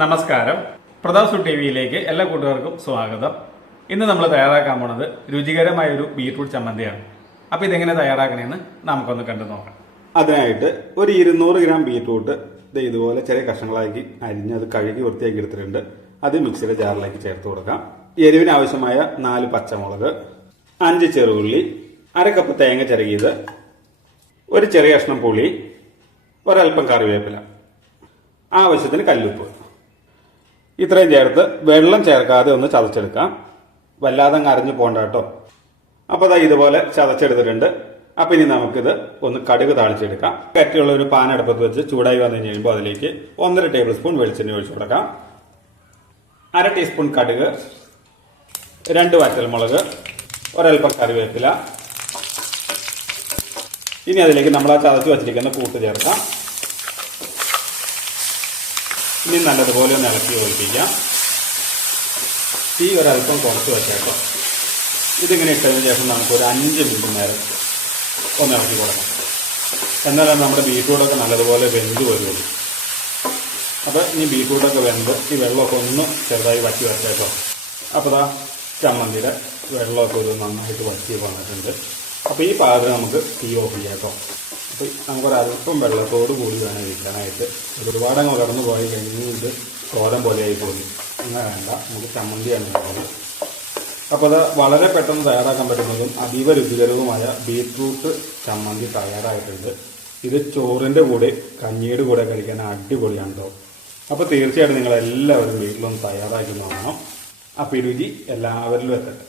നമസ്കാരം. പ്രതാപ് ടി വിയിലേക്ക് എല്ലാ കൂട്ടുകാർക്കും സ്വാഗതം. ഇന്ന് നമ്മൾ തയ്യാറാക്കാൻ പോണത് രുചികരമായ ഒരു ബീട്രൂട്ട് ചമ്മന്തിയാണ്. അപ്പോൾ ഇതെങ്ങനെ തയ്യാറാക്കണമെന്ന് നമുക്കൊന്ന് കണ്ടു നോക്കാം. അതിനായിട്ട് ഒരു ഇരുന്നൂറ് ഗ്രാം ബീറ്റ്റൂട്ട് ദേ ഇതുപോലെ ചെറിയ കഷ്ണങ്ങളാക്കി അരിഞ്ഞ് അത് കഴുകി വൃത്തിയാക്കി എടുത്തിട്ടുണ്ട്. അത് മിക്സിയുടെ ജാറിലേക്ക് ചേർത്ത് കൊടുക്കാം. എരിവിന് ആവശ്യമായ നാല് പച്ചമുളക് അഞ്ച് ചെറുള്ളി അര കപ്പ് തേങ്ങ ചിരകിയത് ഒരു ചെറിയ കഷ്ണം പുളി ഒരൽപ്പം കറിവേപ്പില. ആവശ്യത്തിന് കല്ലുപ്പ്. ഇത്രയും ചേർത്ത് വെള്ളം ചേർക്കാതെ ഒന്ന് ചതച്ചെടുക്കാം. വല്ലാതെ അരഞ്ഞു പോണ്ട കേട്ടോ. അപ്പൊ ദാ ഇതുപോലെ ചതച്ചെടുത്തിട്ടുണ്ട്. അപ്പൊ ഇനി നമുക്കിത് ഒന്ന് കടുക് താളിച്ചെടുക്കാം. കട്ടിയുള്ള ഒരു പാൻ അടുപ്പത്ത് വെച്ച് ചൂടായി വന്നു കഴിയുമ്പോൾ അതിലേക്ക് ഒന്നര ടേബിൾ സ്പൂൺ വെളിച്ചെണ്ണ ഒഴിച്ചു കൊടുക്കാം. അര ടീസ്പൂൺ കടുക് രണ്ട് വറ്റൽമുളക് ഒരൽപ്പം കറിവേപ്പില. ഇനി അതിലേക്ക് നമ്മൾ ആ ചതച്ച് വെച്ചിരിക്കുന്ന കൂട്ട് ചേർക്കാം. ഇനി നല്ലതുപോലെ ഒന്ന് ഇളക്കി ഒഴിപ്പിക്കാം തീ ഒരല്പം കുറച്ച് വെച്ചേക്കാം. ഇതിങ്ങനെ ഇട്ടതിന് ശേഷം നമുക്ക് ഒരു അഞ്ച് മിനിറ്റ് നേരം ഒന്ന് ഇളക്കി കൊടുക്കാം. എന്നാലും നമ്മുടെ ബീറ്റ്റൂട്ടൊക്കെ നല്ലതുപോലെ വെന്ത് വരുള്ളൂ. അപ്പോൾ ഇനി ബീറ്റ്റൂട്ടൊക്കെ വെന്ത് ഈ വെള്ളമൊക്കെ ഒന്ന് ചെറുതായി വറ്റി വെച്ചേക്കാം. അപ്പോൾ ദാ ചമ്മന്തിയുടെ വെള്ളമൊക്കെ ഒരു നന്നായിട്ട് വറ്റി വന്നിട്ടുണ്ട്. അപ്പോൾ ഈ പാകത്തിന് നമുക്ക് തീ ഓഫ് ചെയ്യാം കേട്ടോ. അപ്പോൾ നമുക്കൊരല്പം വെള്ളത്തോട് കൂടി വേണം ഇരിക്കാനായിട്ട്. ഒരുപാട് അങ്ങ് കടന്നു പോയി കഴിഞ്ഞ് ഇത് തോരൻ പോലെയായി പോയി. അങ്ങനെ വേണ്ട നമുക്ക് ചമ്മന്തിയാണ് വേണ്ടത് അപ്പോൾ അത് വളരെ പെട്ടെന്ന് തയ്യാറാക്കാൻ പറ്റുന്നതും അതീവ രുചികരവുമായ ബീറ്റ്റൂട്ട് ചമ്മന്തി തയ്യാറായിട്ടുണ്ട്. ഇത് ചോറിന്റെ കൂടെ കഞ്ഞിയുടെ കൂടെ കഴിക്കാൻ അടിപൊളിയാണ് കേട്ടോ. അപ്പോൾ തീർച്ചയായിട്ടും നിങ്ങളെല്ലാവരും വീട്ടിലൊന്ന് തയ്യാറാക്കി നോക്കണം. അപ്പോൾ രുചി എല്ലാവരിലും എത്തട്ടെ.